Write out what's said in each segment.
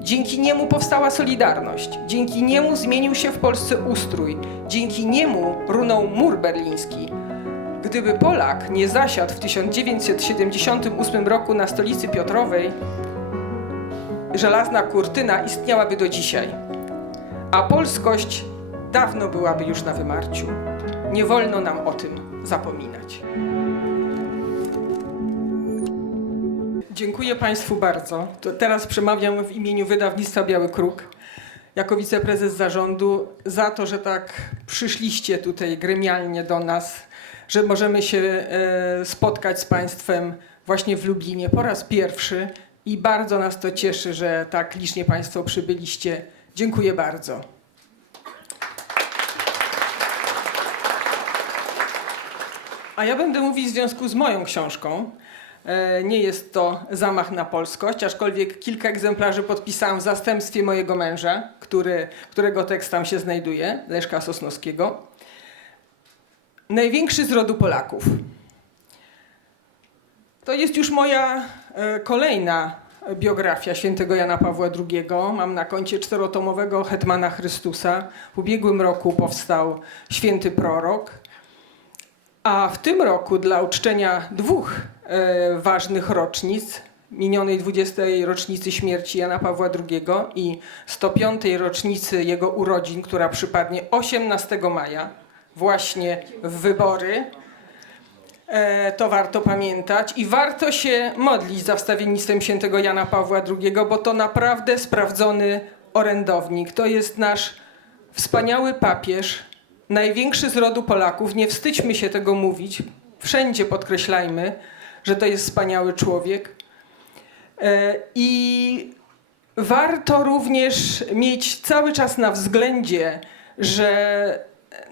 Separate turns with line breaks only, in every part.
Dzięki niemu powstała Solidarność. Dzięki niemu zmienił się w Polsce ustrój. Dzięki niemu runął mur berliński. Gdyby Polak nie zasiadł w 1978 roku na stolicy Piotrowej, żelazna kurtyna istniałaby do dzisiaj. A polskość dawno byłaby już na wymarciu. Nie wolno nam o tym zapominać. Dziękuję Państwu bardzo. To teraz przemawiam w imieniu wydawnictwa Biały Kruk jako wiceprezes zarządu za to, że tak przyszliście tutaj gremialnie do nas, że możemy się e, spotkać z Państwem właśnie w Lublinie po raz pierwszy i bardzo nas to cieszy, że tak licznie Państwo przybyliście. Dziękuję bardzo. A ja będę mówić w związku z moją książką. E, Nie jest to zamach na polskość, aczkolwiek kilka egzemplarzy podpisałam w zastępstwie mojego męża, który, którego tekst tam się znajduje, Leszka Sosnowskiego. Największy z rodu Polaków. To jest już moja e, kolejna biografia świętego Jana Pawła II. Mam na koncie czterotomowego Hetmana Chrystusa. W ubiegłym roku powstał Święty Prorok. A w tym roku dla uczczenia dwóch ważnych rocznic, minionej 20. rocznicy śmierci Jana Pawła II i 105. rocznicy jego urodzin, która przypadnie 18 maja, właśnie w wybory, e, to warto pamiętać i warto się modlić za wstawiennictwem świętego Jana Pawła II, bo to naprawdę sprawdzony orędownik. To jest nasz wspaniały papież, największy z rodu Polaków. Nie wstydźmy się tego mówić. Wszędzie podkreślajmy, że to jest wspaniały człowiek. E, I warto również mieć cały czas na względzie, że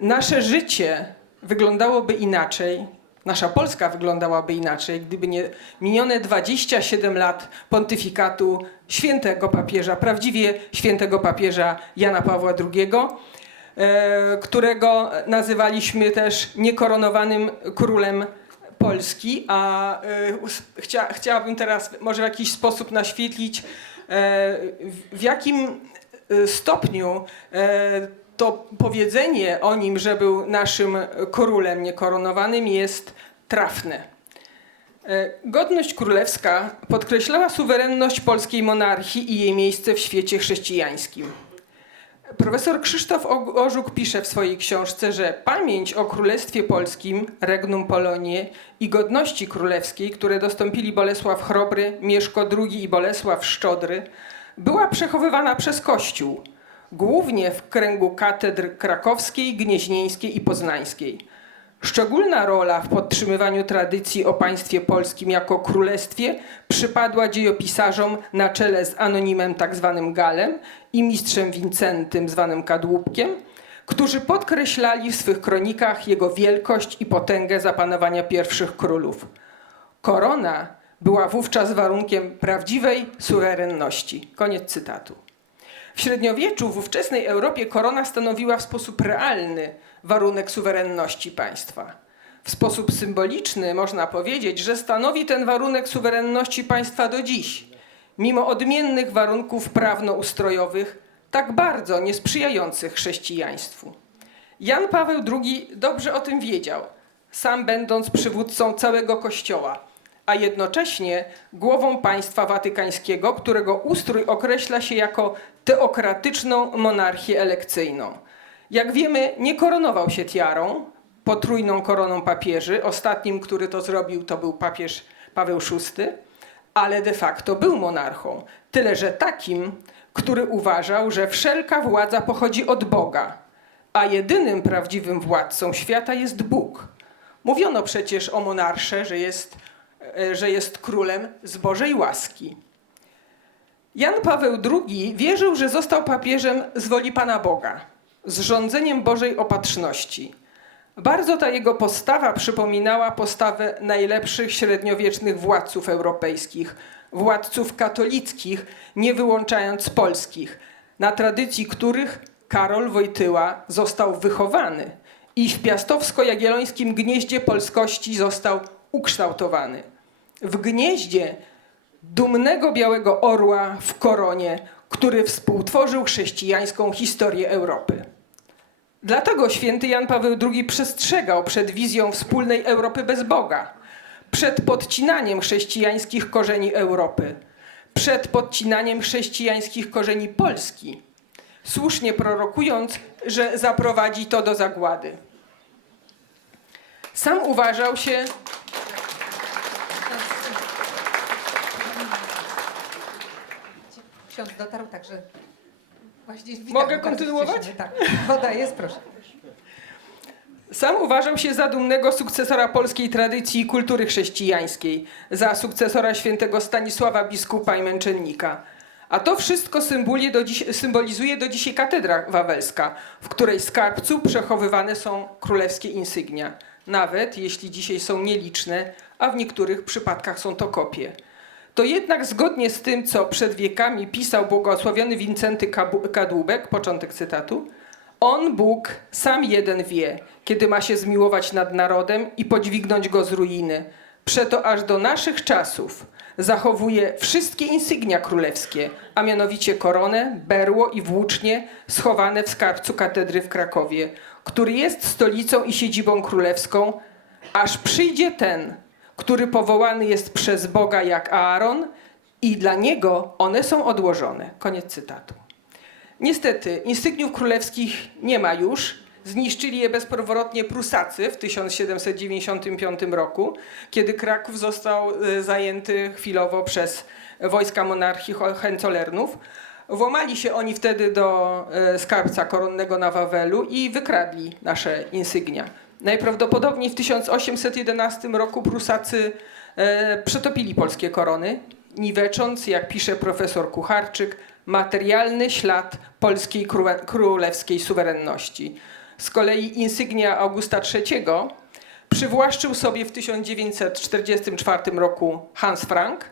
nasze życie wyglądałoby inaczej, nasza Polska wyglądałaby inaczej, gdyby nie minione 27 lat pontyfikatu świętego papieża, prawdziwie świętego papieża Jana Pawła II e, którego nazywaliśmy też niekoronowanym królem Polski, a e, chcia, chciałabym teraz może w jakiś sposób naświetlić, e, w- jakim e, stopniu to powiedzenie o nim, że był naszym królem niekoronowanym jest trafne. Godność królewska podkreślała suwerenność polskiej monarchii i jej miejsce w świecie chrześcijańskim. Profesor Krzysztof Orzuk pisze w swojej książce, że pamięć o Królestwie Polskim, Regnum Polonie i godności królewskiej, które dostąpili Bolesław Chrobry, Mieszko II i Bolesław Szczodry, była przechowywana przez Kościół, głównie w kręgu katedr krakowskiej, gnieźnieńskiej i poznańskiej. Szczególna rola w podtrzymywaniu tradycji o państwie polskim jako królestwie przypadła dziejopisarzom na czele z anonimem tzw. Galem i mistrzem Wincentym zwanym Kadłubkiem, którzy podkreślali w swych kronikach jego wielkość i potęgę zapanowania pierwszych królów. Korona była wówczas warunkiem prawdziwej suwerenności. Koniec cytatu. W średniowieczu w ówczesnej Europie korona stanowiła w sposób realny warunek suwerenności państwa. W sposób symboliczny można powiedzieć, że stanowi ten warunek suwerenności państwa do dziś, mimo odmiennych warunków prawnoustrojowych, tak bardzo niesprzyjających chrześcijaństwu. Jan Paweł II dobrze o tym wiedział, sam będąc przywódcą całego Kościoła, a jednocześnie głową państwa watykańskiego, którego ustrój określa się jako teokratyczną monarchię elekcyjną. Jak wiemy, nie koronował się tiarą, potrójną koroną papieży. Ostatnim, który to zrobił, to był papież Paweł VI, ale de facto był monarchą. Tyle, że takim, który uważał, że wszelka władza pochodzi od Boga, a jedynym prawdziwym władcą świata jest Bóg. Mówiono przecież o monarsze, że jest, że jest królem z Bożej łaski. Jan Paweł II wierzył, że został papieżem z woli Pana Boga, z rządzeniem Bożej opatrzności. Bardzo ta jego postawa przypominała postawę najlepszych średniowiecznych władców europejskich, władców katolickich, nie wyłączając polskich, na tradycji których Karol Wojtyła został wychowany i w piastowsko-jagiellońskim gnieździe polskości został ukształtowany. W gnieździe dumnego białego orła w koronie, który współtworzył chrześcijańską historię Europy. Dlatego święty Jan Paweł II przestrzegał przed wizją wspólnej Europy bez Boga, przed podcinaniem chrześcijańskich korzeni Europy, przed podcinaniem chrześcijańskich korzeni Polski, słusznie prorokując, że zaprowadzi to do zagłady. Sam uważał się
Ksiądz dotarł, także właśnie witamy,
Mogę kontynuować?
cieszymy. Tak, woda jest, proszę.
Sam uważał się za dumnego sukcesora polskiej tradycji i kultury chrześcijańskiej, za sukcesora świętego Stanisława biskupa i męczennika. A to wszystko do dziś, symbolizuje do dzisiaj katedra wawelska, w której skarbcu przechowywane są królewskie insygnia, nawet jeśli dzisiaj są nieliczne, a w niektórych przypadkach są to kopie. To jednak zgodnie z tym, co przed wiekami pisał błogosławiony Wincenty Kadłubek, początek cytatu, on, Bóg, sam jeden wie, kiedy ma się zmiłować nad narodem i podźwignąć go z ruiny. Przeto aż do naszych czasów zachowuje wszystkie insygnia królewskie, a mianowicie koronę, berło i włócznie schowane w skarbcu katedry w Krakowie, który jest stolicą i siedzibą królewską, aż przyjdzie ten, który powołany jest przez Boga jak Aaron i dla niego one są odłożone. Koniec cytatu. Niestety, insygniów królewskich nie ma już. Zniszczyli je bezpowrotnie Prusacy w 1795 roku, kiedy Kraków został e, zajęty chwilowo przez wojska monarchii Hohenzollernów. Włamali się oni wtedy do e, skarbca koronnego na Wawelu i wykradli nasze insygnia. Najprawdopodobniej w 1811 roku Prusacy e, przetopili polskie korony, niwecząc, jak pisze profesor Kucharczyk, materialny ślad polskiej kró- królewskiej suwerenności. Z kolei insygnia Augusta III przywłaszczył sobie w 1944 roku Hans Frank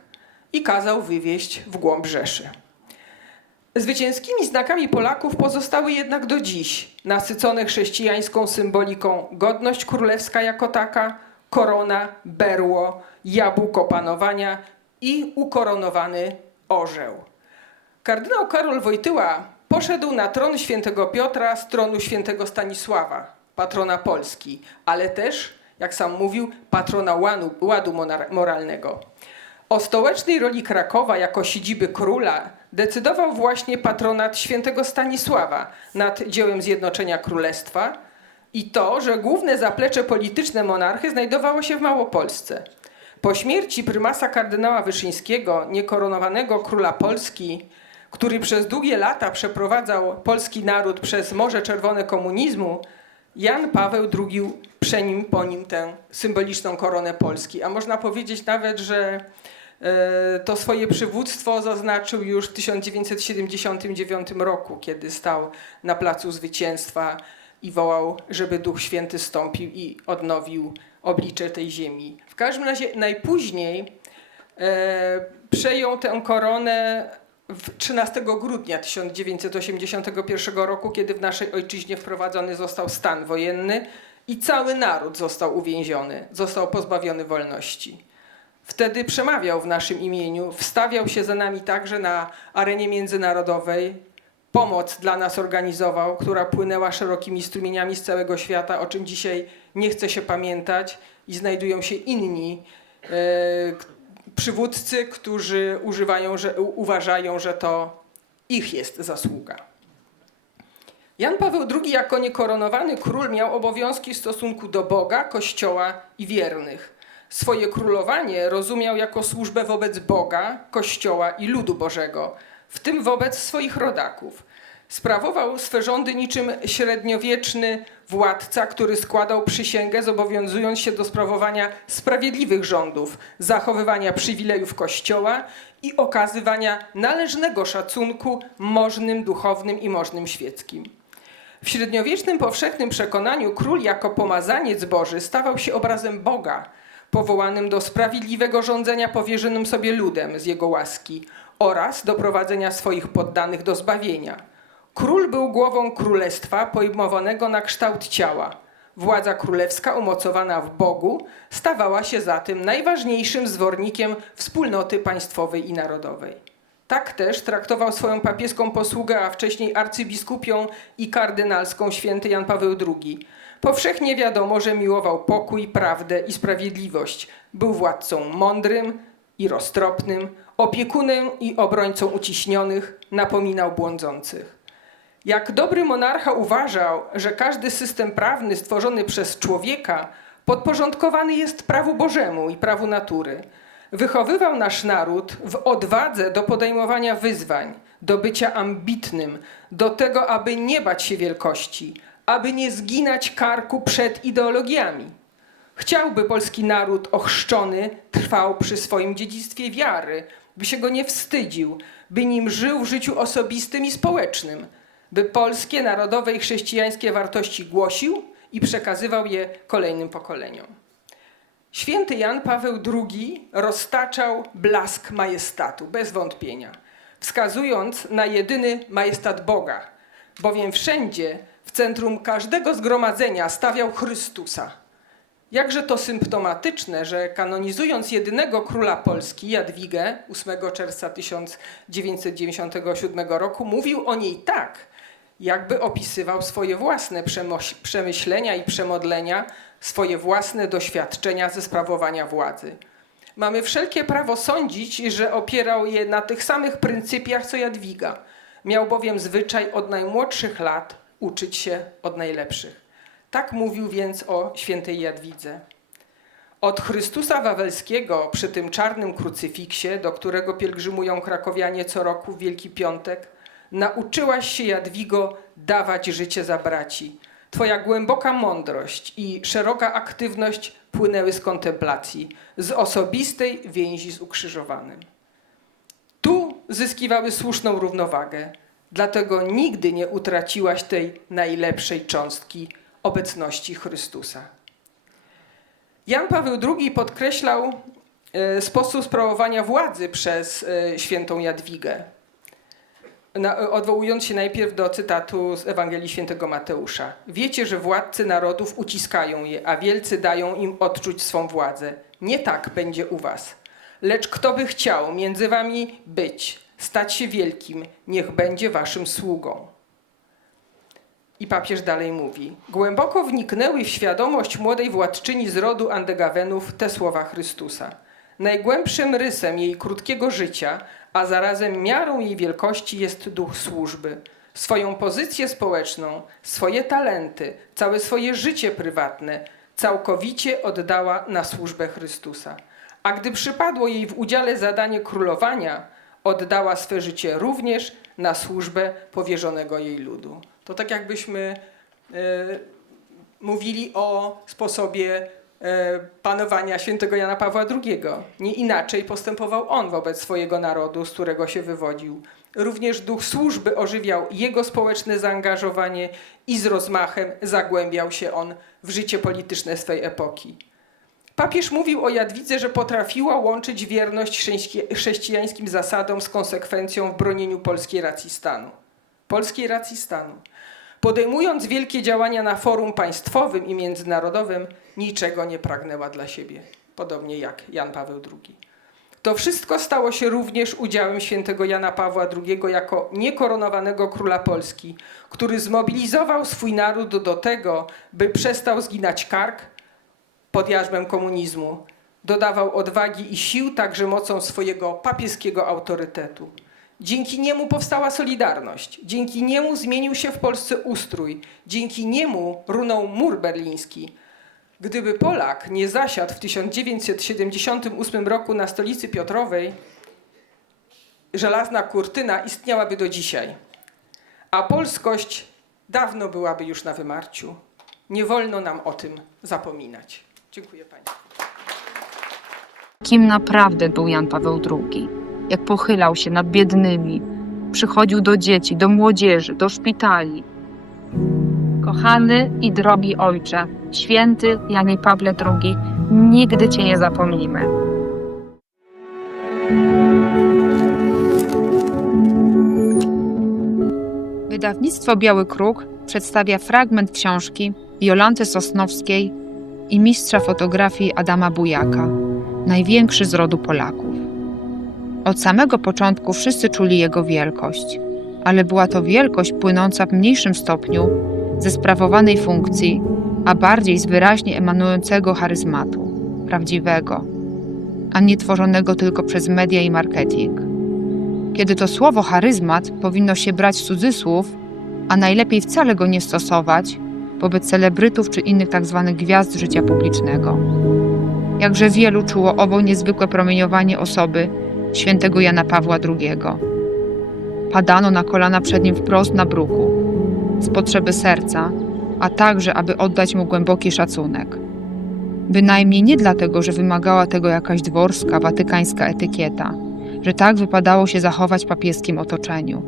i kazał wywieźć w głąb Rzeszy. Zwycięskimi znakami Polaków pozostały jednak do dziś nasycone chrześcijańską symboliką godność królewska jako taka, korona, berło, jabłko panowania i ukoronowany orzeł. Kardynał Karol Wojtyła poszedł na tron świętego Piotra z tronu świętego Stanisława, patrona Polski, ale też, jak sam mówił, patrona ładu moralnego. O stołecznej roli Krakowa jako siedziby króla decydował właśnie patronat świętego Stanisława nad dziełem zjednoczenia królestwa i to, że główne zaplecze polityczne monarchy znajdowało się w Małopolsce. Po śmierci prymasa kardynała Wyszyńskiego, niekoronowanego króla Polski, który przez długie lata przeprowadzał polski naród przez Morze Czerwone komunizmu, Jan Paweł II przeniósł po nim tę symboliczną koronę Polski. A można powiedzieć nawet, że to swoje przywództwo zaznaczył już w 1979 roku, kiedy stał na Placu Zwycięstwa i wołał, żeby Duch Święty stąpił i odnowił oblicze tej ziemi. W każdym razie najpóźniej e, przejął tę koronę w 13 grudnia 1981 roku, kiedy w naszej ojczyźnie wprowadzony został stan wojenny i cały naród został uwięziony, został pozbawiony wolności. Wtedy przemawiał w naszym imieniu, wstawiał się za nami także na arenie międzynarodowej. Pomoc dla nas organizował, która płynęła szerokimi strumieniami z całego świata, o czym dzisiaj nie chce się pamiętać i znajdują się inni e, przywódcy, którzy używają, że, uważają, że to ich jest zasługa. Jan Paweł II jako niekoronowany król miał obowiązki w stosunku do Boga, Kościoła i wiernych. Swoje królowanie rozumiał jako służbę wobec Boga, Kościoła i ludu Bożego, w tym wobec swoich rodaków. Sprawował swe rządy niczym średniowieczny władca, który składał przysięgę, zobowiązując się do sprawowania sprawiedliwych rządów, zachowywania przywilejów Kościoła i okazywania należnego szacunku możnym duchownym i możnym świeckim. W średniowiecznym powszechnym przekonaniu król jako pomazaniec Boży stawał się obrazem Boga, powołanym do sprawiedliwego rządzenia powierzonym sobie ludem z jego łaski oraz do prowadzenia swoich poddanych do zbawienia. Król był głową królestwa pojmowanego na kształt ciała. Władza królewska umocowana w Bogu stawała się zatem najważniejszym zwornikiem wspólnoty państwowej i narodowej. Tak też traktował swoją papieską posługę, a wcześniej arcybiskupią i kardynalską święty Jan Paweł II. Powszechnie wiadomo, że miłował pokój, prawdę i sprawiedliwość. Był władcą mądrym i roztropnym, opiekunem i obrońcą uciśnionych, napominał błądzących. Jak dobry monarcha uważał, że każdy system prawny stworzony przez człowieka podporządkowany jest prawu Bożemu i prawu natury. Wychowywał nasz naród w odwadze do podejmowania wyzwań, do bycia ambitnym, do tego, aby nie bać się wielkości, aby nie zginać karku przed ideologiami. Chciałby polski naród ochrzczony trwał przy swoim dziedzictwie wiary, by się go nie wstydził, by nim żył w życiu osobistym i społecznym, by polskie, narodowe i chrześcijańskie wartości głosił i przekazywał je kolejnym pokoleniom. Święty Jan Paweł II roztaczał blask majestatu, bez wątpienia, wskazując na jedyny majestat Boga, bowiem wszędzie, centrum każdego zgromadzenia stawiał Chrystusa. Jakże to symptomatyczne, że kanonizując jedynego króla Polski, Jadwigę, 8 czerwca 1997 roku, mówił o niej tak, jakby opisywał swoje własne przemyślenia i przemodlenia, swoje własne doświadczenia ze sprawowania władzy. Mamy wszelkie prawo sądzić, że opierał je na tych samych pryncypiach co Jadwiga. Miał bowiem zwyczaj od najmłodszych lat uczyć się od najlepszych. Tak mówił więc o świętej Jadwidze. Od Chrystusa Wawelskiego przy tym czarnym krucyfiksie, do którego pielgrzymują krakowianie co roku w Wielki Piątek, nauczyłaś się, Jadwigo, dawać życie za braci. Twoja głęboka mądrość i szeroka aktywność płynęły z kontemplacji, z osobistej więzi z ukrzyżowanym. Tu zyskiwały słuszną równowagę, dlatego nigdy nie utraciłaś tej najlepszej cząstki obecności Chrystusa. Jan Paweł II podkreślał e, sposób sprawowania władzy przez e, świętą Jadwigę, na, odwołując się najpierw do cytatu z Ewangelii Świętego Mateusza. Wiecie, że władcy narodów uciskają je, a wielcy dają im odczuć swą władzę. Nie tak będzie u was. Lecz kto by chciał między wami być, stać się wielkim, niech będzie waszym sługą. I papież dalej mówi: Głęboko wniknęły w świadomość młodej władczyni z rodu Andegawenów te słowa Chrystusa. Najgłębszym rysem jej krótkiego życia, a zarazem miarą jej wielkości jest duch służby. Swoją pozycję społeczną, swoje talenty, całe swoje życie prywatne całkowicie oddała na służbę Chrystusa. A gdy przypadło jej w udziale zadanie królowania, oddała swe życie również na służbę powierzonego jej ludu. To tak jakbyśmy e, mówili o sposobie e, panowania świętego Jana Pawła II. Nie inaczej postępował on wobec swojego narodu, z którego się wywodził. Również duch służby ożywiał jego społeczne zaangażowanie i z rozmachem zagłębiał się on w życie polityczne swej epoki. Papież mówił o Jadwidze, że potrafiła łączyć wierność chrześci- chrześcijańskim zasadom z konsekwencją w bronieniu polskiej racji stanu. Polskiej racji stanu. Podejmując wielkie działania na forum państwowym i międzynarodowym, niczego nie pragnęła dla siebie, podobnie jak Jan Paweł II. To wszystko stało się również udziałem świętego Jana Pawła II jako niekoronowanego króla Polski, który zmobilizował swój naród do tego, by przestał zginać kark pod jarzmem komunizmu. Dodawał odwagi i sił także mocą swojego papieskiego autorytetu. Dzięki niemu powstała Solidarność. Dzięki niemu zmienił się w Polsce ustrój. Dzięki niemu runął mur berliński. Gdyby Polak nie zasiadł w 1978 roku na stolicy Piotrowej, żelazna kurtyna istniałaby do dzisiaj. A polskość dawno byłaby już na wymarciu. Nie wolno nam o tym zapominać. Dziękuję Państwu.
kim naprawdę był Jan Paweł II. Jak pochylał się nad biednymi, przychodził do dzieci, do młodzieży, do szpitali. Kochany i drogi ojcze, święty Janie Pawle II, nigdy Cię nie zapomnimy. Wydawnictwo Biały Kruk przedstawia fragment książki Jolanty Sosnowskiej i mistrza fotografii Adama Bujaka największy z rodu Polaków. Od samego początku wszyscy czuli jego wielkość, ale była to wielkość płynąca w mniejszym stopniu ze sprawowanej funkcji, a bardziej z wyraźnie emanującego charyzmatu, prawdziwego, a nie tworzonego tylko przez media i marketing. Kiedy to słowo charyzmat powinno się brać w cudzysłów, a najlepiej wcale go nie stosować wobec celebrytów czy innych tzw. gwiazd życia publicznego. Jakże wielu czuło owo niezwykłe promieniowanie osoby świętego Jana Pawła II. Padano na kolana przed nim wprost na bruku, z potrzeby serca, a także, aby oddać mu głęboki szacunek. Bynajmniej nie dlatego, że wymagała tego jakaś dworska, watykańska etykieta, że tak wypadało się zachować papieskim otoczeniu.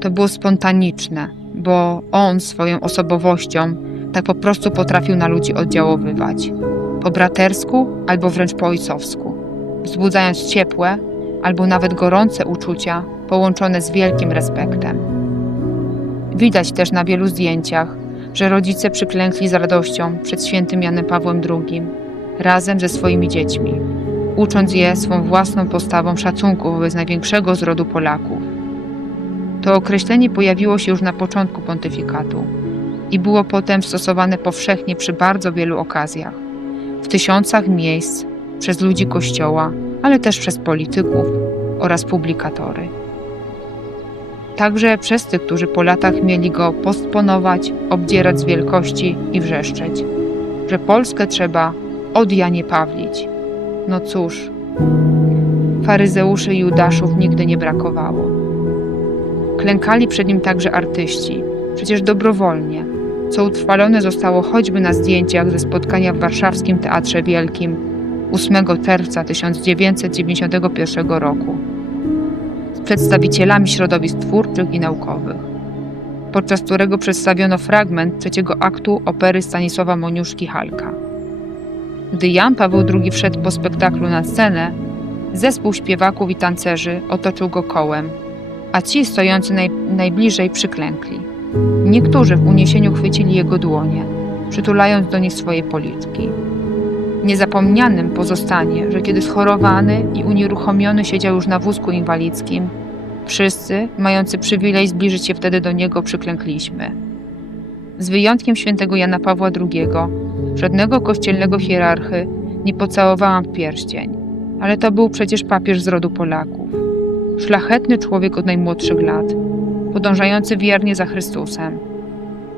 To było spontaniczne, bo on swoją osobowością tak po prostu potrafił na ludzi oddziaływać. Po bratersku albo wręcz po ojcowsku, wzbudzając ciepłe albo nawet gorące uczucia połączone z wielkim respektem. Widać też na wielu zdjęciach, że rodzice przyklękli z radością przed świętym Janem Pawłem II razem ze swoimi dziećmi, ucząc je swą własną postawą szacunku wobec największego z rodu Polaków. To określenie pojawiło się już na początku pontyfikatu i było potem stosowane powszechnie przy bardzo wielu okazjach, w tysiącach miejsc, przez ludzi Kościoła, ale też przez polityków oraz publikatory. Także przez tych, którzy po latach mieli go postponować, obdzierać z wielkości i wrzeszczeć, że Polskę trzeba od Janie Pawlić. No cóż, faryzeuszy i judaszów nigdy nie brakowało. Klękali przed nim także artyści, przecież dobrowolnie, co utrwalone zostało choćby na zdjęciach ze spotkania w warszawskim Teatrze Wielkim 8 czerwca 1991 roku z przedstawicielami środowisk twórczych i naukowych, podczas którego przedstawiono fragment trzeciego aktu opery Stanisława Moniuszki-Halka. Gdy Jan Paweł II wszedł po spektaklu na scenę, zespół śpiewaków i tancerzy otoczył go kołem, a ci stojący naj, najbliżej przyklękli. Niektórzy w uniesieniu chwycili jego dłonie, przytulając do nich swoje policzki. Niezapomnianym pozostanie, że kiedy schorowany i unieruchomiony siedział już na wózku inwalidzkim, wszyscy, mający przywilej zbliżyć się wtedy do niego, przyklękliśmy. Z wyjątkiem świętego Jana Pawła II, żadnego kościelnego hierarchy nie pocałowałam w pierścień, ale to był przecież papież z rodu Polaków. Szlachetny człowiek od najmłodszych lat, podążający wiernie za Chrystusem,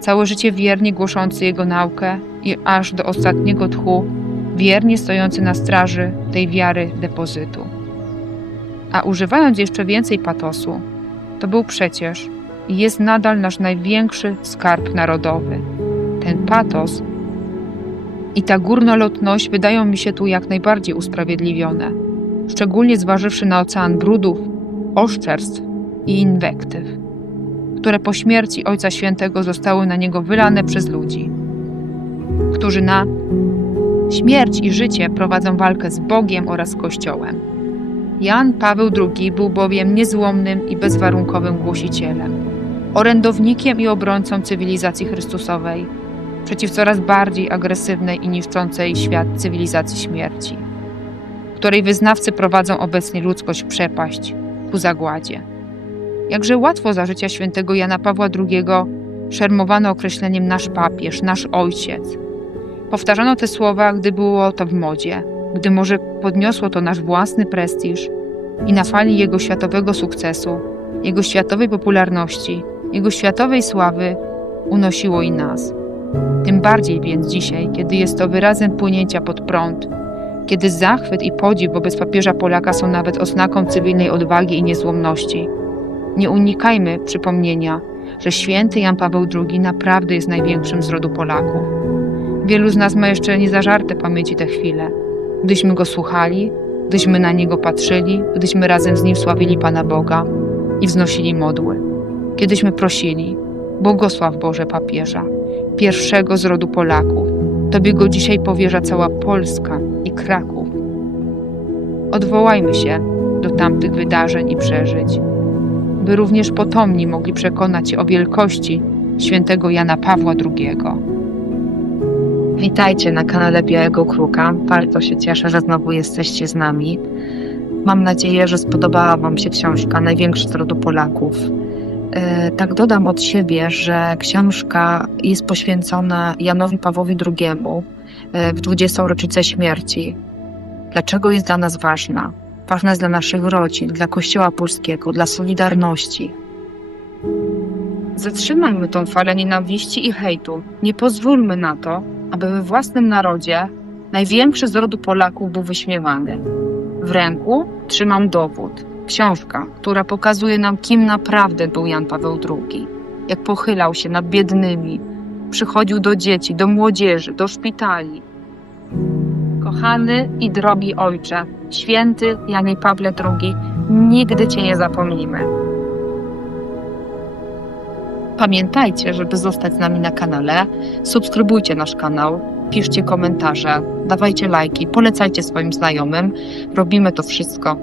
całe życie wiernie głoszący Jego naukę i aż do ostatniego tchu wiernie stojący na straży tej wiary depozytu. A używając jeszcze więcej patosu, to był przecież i jest nadal nasz największy skarb narodowy. Ten patos i ta górnolotność wydają mi się tu jak najbardziej usprawiedliwione, szczególnie zważywszy na ocean brudów, oszczerstw i inwektyw, które po śmierci Ojca Świętego zostały na niego wylane przez ludzi, którzy na śmierć i życie prowadzą walkę z Bogiem oraz Kościołem. Jan Paweł II był bowiem niezłomnym i bezwarunkowym głosicielem, orędownikiem i obrońcą cywilizacji Chrystusowej przeciw coraz bardziej agresywnej i niszczącej świat cywilizacji śmierci, której wyznawcy prowadzą obecnie ludzkość w przepaść, ku zagładzie. Jakże łatwo za życia świętego Jana Pawła II szermowano określeniem nasz papież, nasz ojciec. Powtarzano te słowa, gdy było to w modzie, gdy może podniosło to nasz własny prestiż i na fali jego światowego sukcesu, jego światowej popularności, jego światowej sławy unosiło i nas. Tym bardziej więc dzisiaj, kiedy jest to wyrazem płynięcia pod prąd, kiedy zachwyt i podziw wobec papieża Polaka są nawet oznaką cywilnej odwagi i niezłomności. Nie unikajmy przypomnienia, że święty Jan Paweł II naprawdę jest największym z rodu Polaków. Wielu z nas ma jeszcze niezażarte pamięci te chwile, gdyśmy go słuchali, gdyśmy na niego patrzyli, gdyśmy razem z nim sławili Pana Boga i wznosili modły. Kiedyśmy prosili, błogosław Boże papieża, pierwszego z rodu Polaków. Tobie go dzisiaj powierza cała Polska Kraków. Odwołajmy się do tamtych wydarzeń i przeżyć, by również potomni mogli przekonać się o wielkości świętego Jana Pawła II. Witajcie na kanale Białego Kruka. Bardzo się cieszę, że znowu jesteście z nami. Mam nadzieję, że spodobała Wam się książka Największy z rodu Polaków. E, Tak dodam od siebie, że książka jest poświęcona Janowi Pawłowi II w 20. rocznicę śmierci. Dlaczego jest dla nas ważna? Ważna jest dla naszych rodzin, dla Kościoła Polskiego, dla Solidarności. Zatrzymajmy tą falę nienawiści i hejtu. Nie pozwólmy na to, aby we własnym narodzie największy z rodu Polaków był wyśmiewany. W ręku trzymam dowód. Książka, która pokazuje nam, kim naprawdę był Jan Paweł II. Jak pochylał się nad biednymi, przychodził do dzieci, do młodzieży, do szpitali. Kochany i drogi ojcze, święty Janie Pawle II, nigdy Cię nie zapomnimy. Pamiętajcie, żeby zostać z nami na kanale, subskrybujcie nasz kanał, piszcie komentarze, dawajcie lajki, polecajcie swoim znajomym. Robimy to wszystko